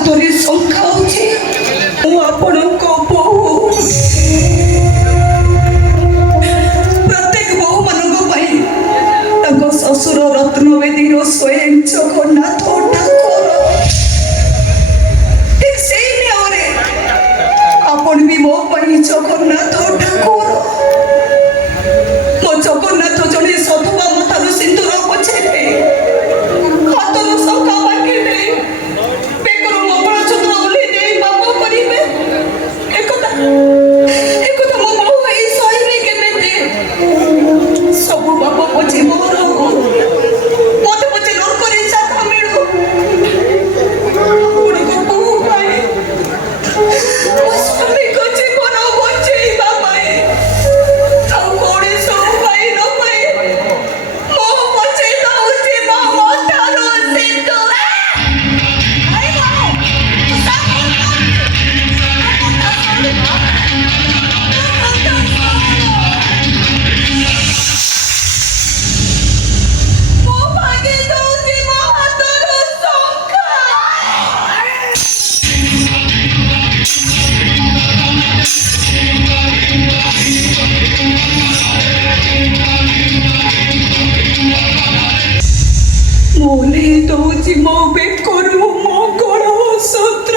हाथरी शंका होची मु आपणक बहु प्रत्येक बहु मानक पई ताको ससुर रत्नवेदीर स्वयं जगन्नाथ ठाकुर ठीक सेई नियमरे आपण भी मो पई जगन्नाथ ठाकुर मो जगन्नाथ जने सधुवा मथार सिंदूर पछेबे हाथर शंका बाकीबे बेकर मंगलसूत्र ओली दे बाप करिबे एकता मो बहु एई सहीबे केबे सब बाप पछे मोर मते पछे नरकरी जाता मिलू उनको बहु पाए ओ स्वामी को जीवन बचे बाबाए ताऊ कोड़ी सो पाए न पाए मो पछे दउची बाबा तारो सिंधु आई बाबू मो भागे दउची मो हाथर शंका मोले दउची मो बेकरु मंगल सूत्र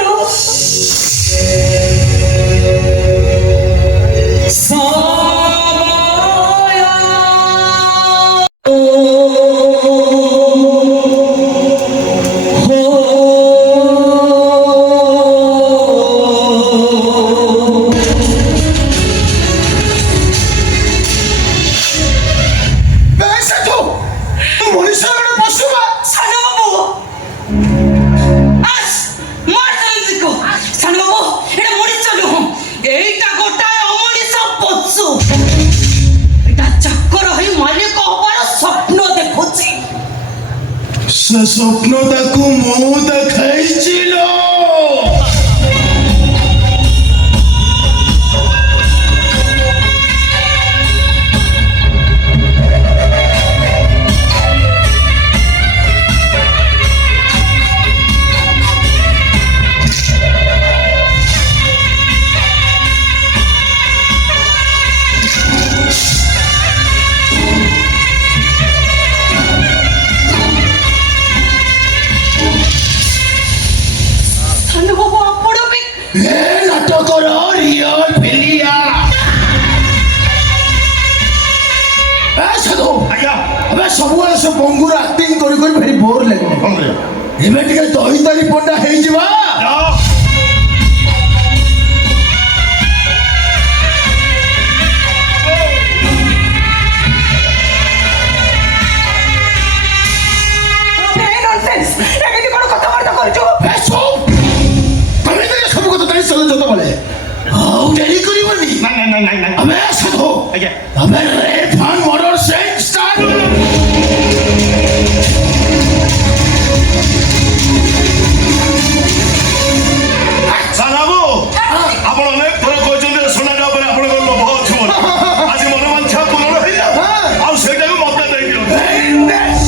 स्वप्न ताकू मु देखाइছিলো नाटकर रियल फेलिया साधु अबे सबुले से बंगुर एक्टिंग करी करी very बोर लगे एबे टिके दही तारी पंडा हेई जिबा चलो जो बोले डेरी करीबनी नहीं अबे साधु अबे रेप एंड मर्डर सेंट स्टार्ट सानाबू आपण अनेक थोड़ा कहचंदे सोना जा पर आपण को लोभ अछि मोर आज मन मानछा पूर्ण होई जा आ सेटा को मत देई दियो